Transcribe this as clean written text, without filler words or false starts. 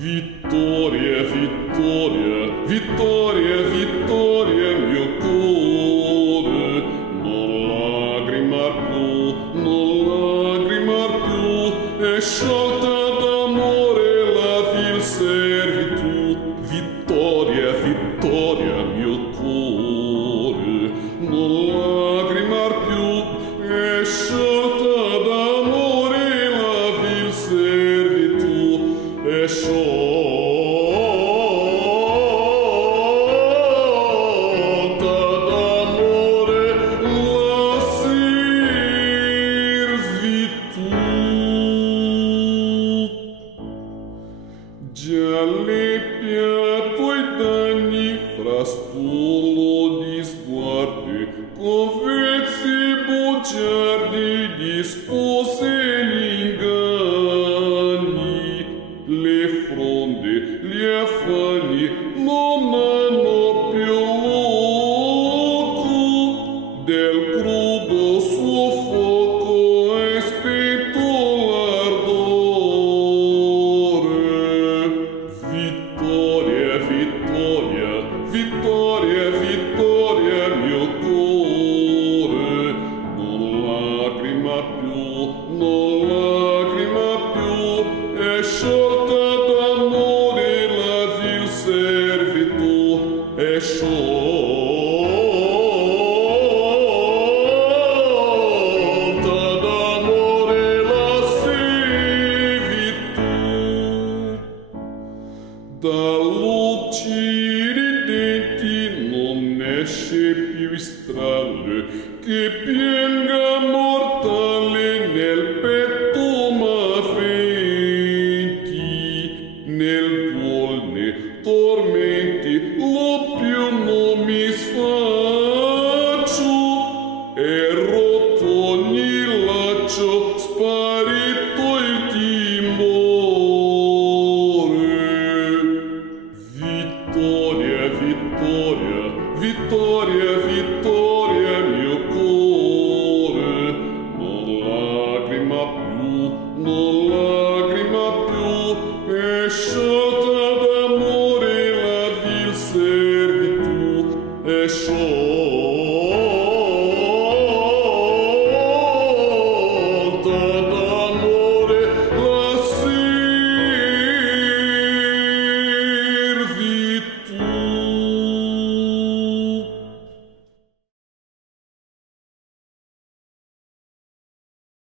Vittoria, vittoria, vittoria, vittoria, mio cuore, non lagrimar più, è sciolta d'amore la vil servitù. Vittoria, vittoria, mio cuore, non lagrimar più, è sciolta d'amore la vil servitù, è sciolta d'amore la servitù. Già le tuoi danni frastullo di sguardi, convezzi bugiardi, dispose gli inganni, le fronde, gli affanni non hanno più loco, del crudo suo fuoco è spento l'ardore. Vittoria, vittoria, vittoria, vittoria, mio cuore, non lacrima più, è sciolta d'amore la vil servitù, è sciolta d'amore la servitù. Dall'uccidenti non esce più istrale che pienga mortale nel petto m'affetti, nel duol ne tormenti lo più non mi sfaccio, è rotto ogni laccio, sparito il timore. Vittoria, vittoria, vittoria, vittoria, mio cuore, non lagrima più, è sciolta